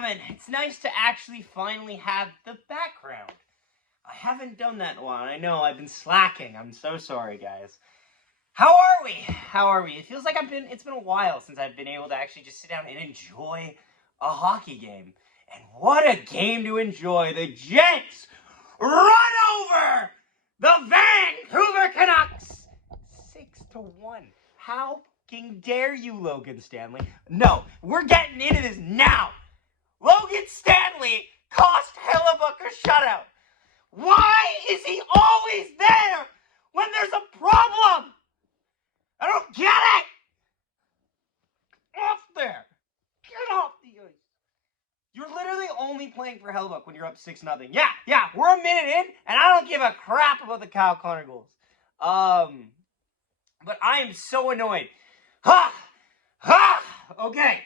gentlemen, it's nice to actually finally have the background. I haven't done that in a while. I know I've been slacking. I'm so sorry, guys. How are we? How are we? It feels like it's been a while since I've been able to actually just sit down and enjoy a hockey game. And what a game to enjoy. The Jets run over the Vancouver Canucks 6-1. How dare you, Logan Stanley? No, we're getting into this now. Logan Stanley cost Hellebuck a shutout. Why is he always there when there's a problem? I don't get it. Off there. Get off the ice. You're literally only playing for Hellebuck when you're up 6-0. Yeah, we're a minute in, and I don't give a crap about the Kyle Connor goals. But I am so annoyed. Okay.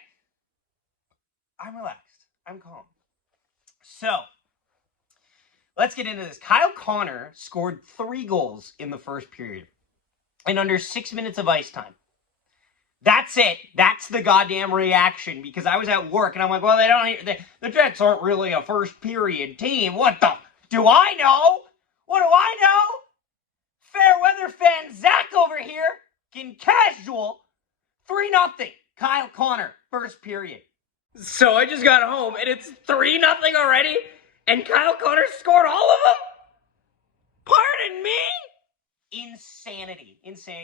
I'm relaxed. I'm calm. So, let's get into this. Kyle Connor scored 3 goals in the first period in under 6 minutes of ice time. That's it. That's the goddamn reaction, because I was at work and I'm like, well, the Jets aren't really a first period team. What the do I know? What do I know? Fair weather fan Zach over here can casual 3-0. Kyle Connor, first period. So I just got home and it's 3-0 already, and Kyle Connor scored all of them? Pardon me? Insanity.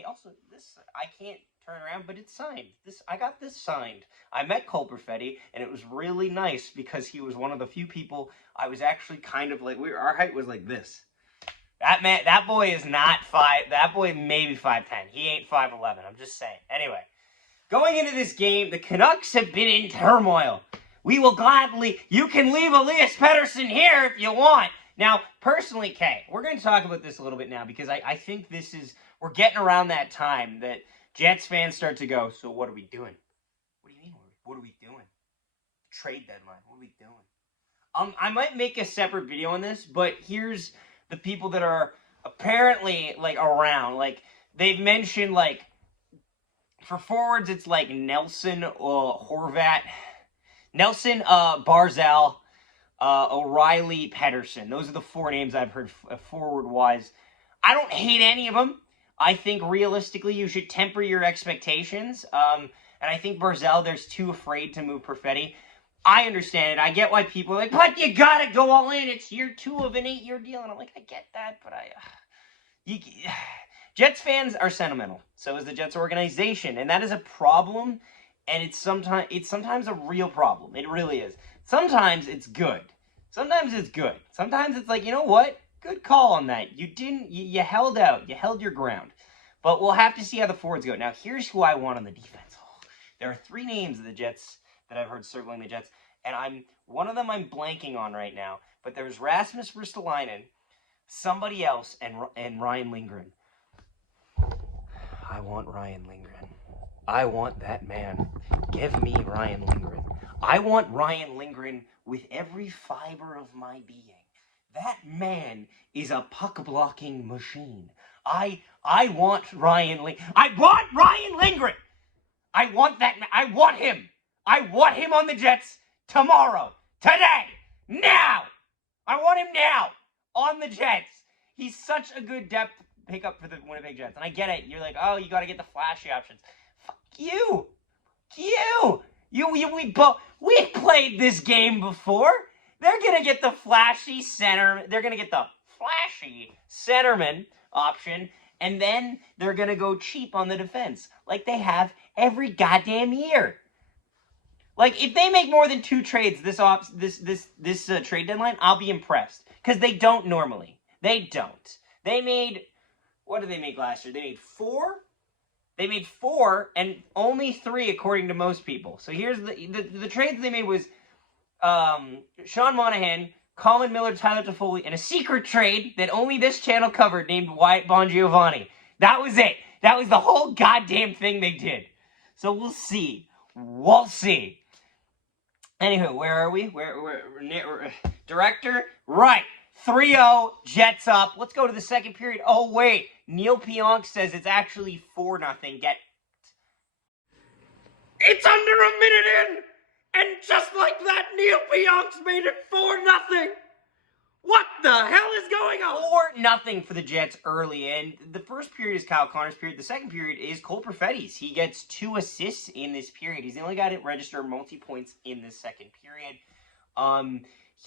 Also, this, I can't turn around, but it's signed. I got this signed. I met Cole Perfetti, and it was really nice because he was one of the few people I was actually kind of like, our height was like this. That boy is not 5, that boy maybe 5'10". He ain't 5'11", I'm just saying. Anyway, going into this game, the Canucks have been in turmoil. We will gladly, you can leave Elias Pettersson here if you want. Now, personally, Kay, we're going to talk about this a little bit now because I think we're getting around that time that Jets fans start to go, so what are we doing? What do you mean, what are we doing? Trade deadline, what are we doing? I might make a separate video on this, but here's the people that are apparently, like, around. Like, they've mentioned, like, for forwards, it's like Nelson, Horvat, Nelson, Barzal, O'Reilly, Pettersson. Those are the 4 names I've heard forward-wise. I don't hate any of them. I think realistically you should temper your expectations. And I think Barzal, there's too afraid to move Perfetti. I understand it. I get why people are like, but you gotta go all in. It's year 2 of an 8-year deal. And I'm like, I get that, but Jets fans are sentimental. So is the Jets organization. And that is a problem. And it's sometimes a real problem. It really is. Sometimes it's good. Sometimes it's good. Sometimes it's like, you know what? Good call on that. You held out. You held your ground. But we'll have to see how the forwards go. Now, here's who I want on the defense. There are 3 names of the Jets that I've heard circling the Jets. And one of them I'm blanking on right now. But there's Rasmus Ristolainen, somebody else, and Ryan Lindgren. I want Ryan Lindgren. I want that man. Give me Ryan Lindgren. I want Ryan Lindgren with every fiber of my being. That man is a puck-blocking machine. I want Ryan Lindgren. I want Ryan Lindgren! I want that man. I want him. I want him on the Jets tomorrow. Today. Now. I want him now. On the Jets. He's such a good depth pickup for the Winnipeg Jets. And I get it. You're like, oh, you got to get the flashy options. Fuck you. We played this game before. They're going to get the flashy center. They're going to get the flashy centerman option. And then they're going to go cheap on the defense. Like they have every goddamn year. Like, if they make more than 2 trades this trade deadline, I'll be impressed. Because they don't normally. They don't. They made, what did they make last year? They made 4? They made 4, and only 3 according to most people. So here's the trades they made was Sean Monahan, Colin Miller, Tyler Toffoli, and a secret trade that only this channel covered named Wyatt Bongiovanni. That was it. That was the whole goddamn thing they did. So we'll see. We'll see. Anywho, where are we? Director? Right. 3-0, Jets up. Let's go to the second period. Oh, wait. Neil Pionk says it's actually 4-0. It's under a minute in. And just like that, Neil Pionk's made it 4-0. What the hell is going on? 4-0 for the Jets early, and the first period is Kyle Connor's period. The second period is Cole Perfetti's. He gets 2 assists in this period. He's the only guy to register multi-points in this second period.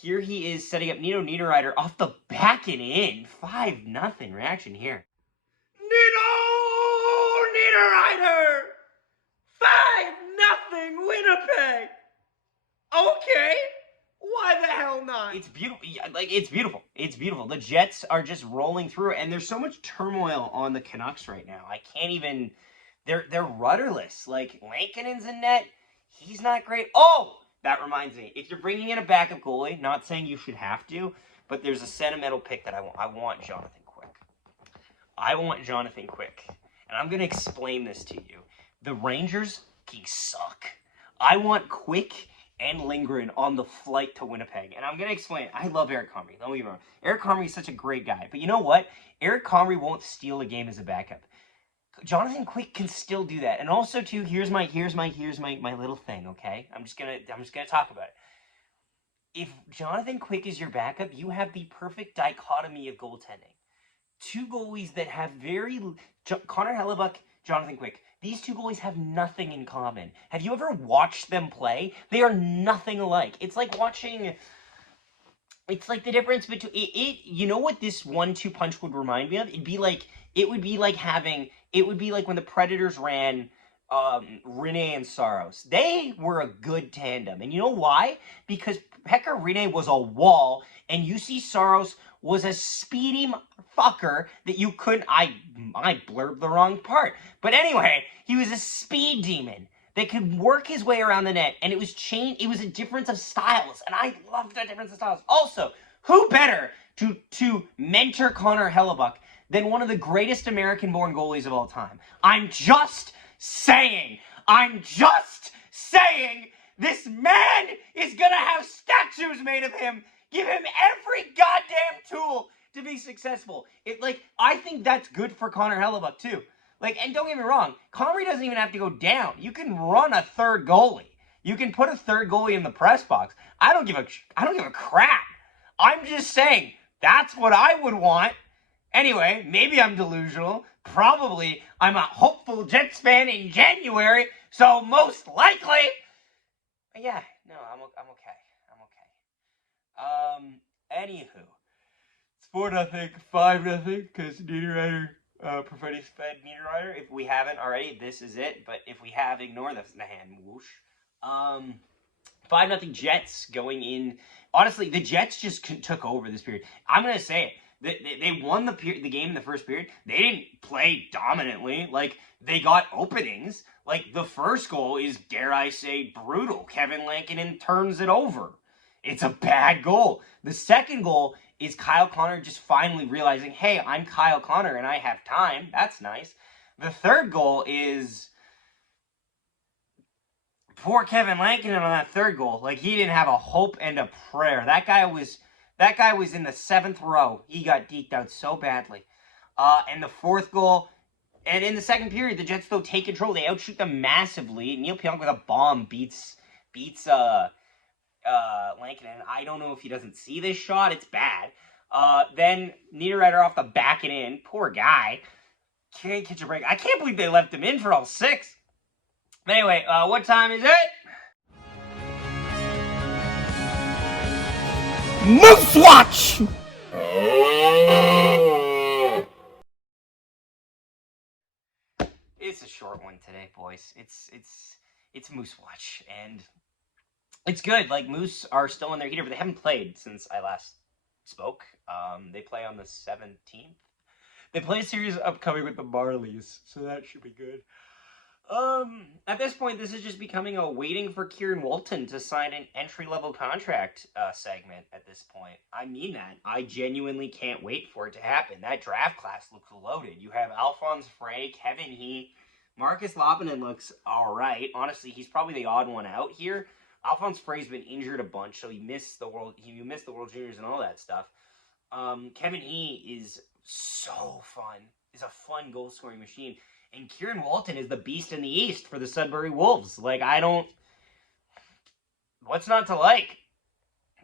Here he is setting up Nino Niederreiter off the back and in. 5-0 reaction here. Nino Niederreiter! 5-0 Winnipeg! Okay. Why the hell not? It's beautiful. It's beautiful. It's beautiful. The Jets are just rolling through, and there's so much turmoil on the Canucks right now. I can't even... They're rudderless. Like, Lankinen's in net. He's not great. Oh! That reminds me. If you're bringing in a backup goalie, not saying you should have to, but there's a sentimental pick that I want. I want Jonathan Quick. I want Jonathan Quick. And I'm going to explain this to you. The Rangers can suck. I want Quick and Lindgren on the flight to Winnipeg. And I'm going to explain. I love Eric Comrie. Don't get me wrong. Eric Comrie is such a great guy. But you know what? Eric Comrie won't steal a game as a backup. Jonathan Quick can still do that. And also, too, here's my little thing, okay? I'm just gonna talk about it. If Jonathan Quick is your backup, you have the perfect dichotomy of goaltending. 2 goalies that have Connor Hellebuyck, Jonathan Quick. These 2 goalies have nothing in common. Have you ever watched them play? They are nothing alike. It's like watching... It's like the difference between... You know what this 1-2 punch would remind me of? It would be like when the Predators ran Rinne and Saros. They were a good tandem. And you know why? Because Pekka Rinne was a wall, and UC Saros was a speedy fucker that you couldn't... I blurbed the wrong part. But anyway, he was a speed demon that could work his way around the net, and it was a difference of styles, and I love that difference of styles. Also, who better to mentor Connor Hellebuyck than one of the greatest American-born goalies of all time? I'm just saying, this man is gonna have statues made of him. Give him every goddamn tool to be successful. I think that's good for Connor Hellebuyck, too. And don't get me wrong, Comrie doesn't even have to go down. You can run a third goalie. You can put a third goalie in the press box. I don't give a crap. I'm just saying, that's what I would want. Anyway, maybe I'm delusional. Probably I'm a hopeful Jets fan in January, so most likely. But yeah, no, I'm okay. Anywho, it's 4-0, 5-0, because Niederreiter, Perfetti's fed Niederreiter. If we haven't already, this is it. But if we have, ignore the hand whoosh. 5-0 Jets going in. Honestly, the Jets just took over this period. I'm gonna say it. They won the game in the first period. They didn't play dominantly. They got openings. The first goal is, dare I say, brutal. Kevin Lankinen turns it over. It's a bad goal. The second goal is Kyle Connor just finally realizing, hey, I'm Kyle Connor and I have time. That's nice. The third goal is poor Kevin Lankinen on that third goal. He didn't have a hope and a prayer. That guy was in the 7th row. He got deked out so badly. And the fourth goal, and in the second period, the Jets, though, take control. They outshoot them massively. Neil Pionk with a bomb beats Lankinen. I don't know if he doesn't see this shot. It's bad. Then Niederreiter off the back and in. Poor guy. Can't catch a break. I can't believe they left him in for all 6. But anyway, what time is it? Moose Watch! It's a short one today, boys. It's Moose Watch, and it's good. Moose are still in their heater, but they haven't played since I last spoke. They play on the 17th. They play a series upcoming with the Marlies, so that should be good. At this point, this is just becoming a waiting for Kieran Walton to sign an entry-level contract segment at this point. I mean that. I genuinely can't wait for it to happen. That draft class looks loaded. You have Alphonse Frey, Kevin He, Marcus Lopinen looks alright. Honestly, he's probably the odd one out here. Alphonse Frey's been injured a bunch, so he missed the World Juniors and all that stuff. Kevin He is so fun. He's a fun goal-scoring machine. And Kieran Walton is the beast in the East for the Sudbury Wolves. what's not to like?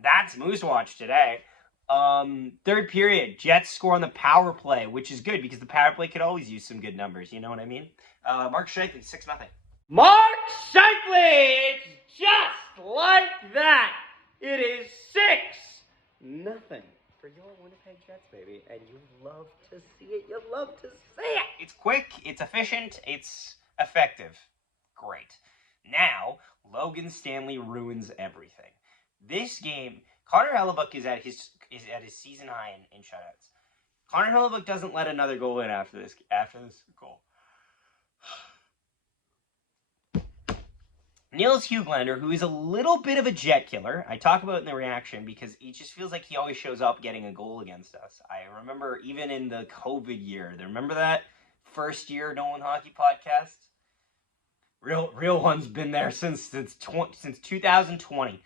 That's Moose Watch today. Third period, Jets score on the power play, which is good because the power play could always use some good numbers. You know what I mean? Mark Scheifele, 6-0. Mark Scheifele! It's just like that. It is 6-0 for your Winnipeg Jets, baby. And you love to see it. You love to see it. It's quick. It's efficient. It's effective. Great. Now, Logan Stanley ruins everything. This game, Connor Hellebuyck is at his season high in shutouts. Connor Hellebuyck doesn't let another goal in after this goal. Nils Huglander, who is a little bit of a jet killer, I talk about it in the reaction because it just feels like he always shows up getting a goal against us. I remember even in the COVID year, remember that first year No One Hockey podcast? Real one's been there since 2020.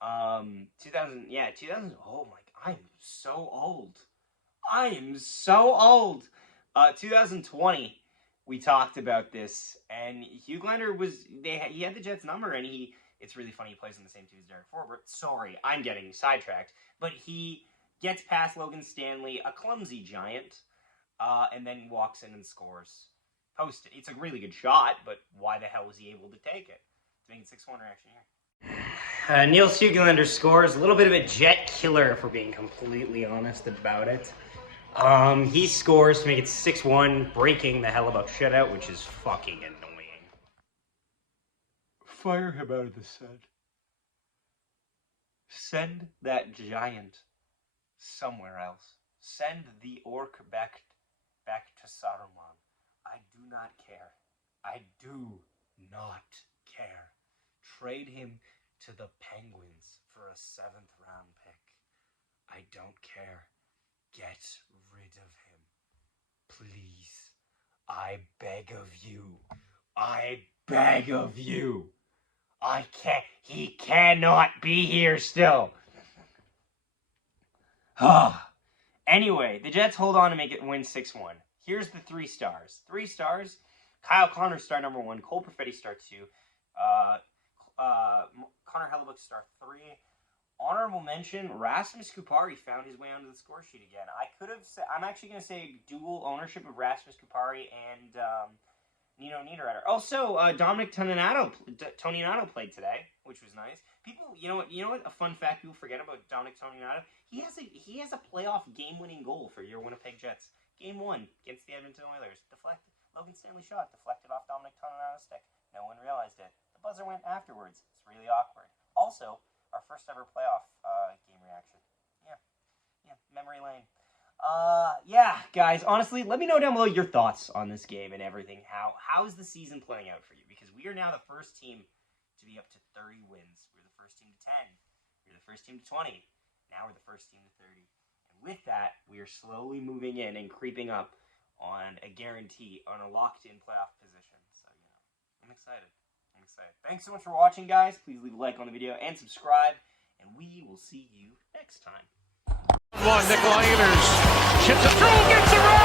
2000. Oh my, I'm so old. 2020. We talked about this, and Huglander he had the Jets number, and it's really funny he plays on the same team as Derek Forbort. Sorry, I'm getting sidetracked, but he gets past Logan Stanley, a clumsy giant, and then walks in and scores. Posted. It's a really good shot, but why the hell was he able to take it? It's making 6-1 reaction here. Nils Huglander scores. A little bit of a jet killer, if we're being completely honest about it. He scores to make it 6-1, breaking the Hellebuyck shutout, which is fucking annoying. Fire him out of the set. Send that giant somewhere else. Send the orc back to Saruman. I do not care. I do not care. Trade him to the Penguins for a 7th round pick. I don't care. Get rid of him. Please. I beg of you. I beg of you. I can't. He cannot be here still. Anyway, the Jets hold on to make it win 6-1. Here's the 3 stars. 3 stars. Kyle Connor, star number 1. Cole Perfetti, star 2. Connor Hellebuyck, star 3. Honorable mention, Rasmus Kupari found his way onto the score sheet again. I could have said, I'm actually going to say dual ownership of Rasmus Kupari and Nino Niederreiter. Also, Dominic Toninato played today, which was nice. People, you know what? A fun fact people forget about Dominic Toninato. He has a playoff game-winning goal for your Winnipeg Jets. Game 1 against the Edmonton Oilers. Deflected. Logan Stanley shot deflected off Dominic Toninato's stick. No one realized it. The buzzer went afterwards. It's really awkward. Also, our first ever playoff game reaction. Yeah, memory lane. Yeah, guys, honestly, let me know down below your thoughts on this game and everything. How is the season playing out for you? Because we are now the first team to be up to 30 wins. We're the first team to 10. We're the first team to 20. Now we're the first team to 30. And with that, we are slowly moving in and creeping up on a guarantee, on a locked-in playoff position. So, I'm excited. Thanks so much for watching, guys. Please leave a like on the video and subscribe, and we will see you next time. One, Nikolai Ehlers chips it through, gets around.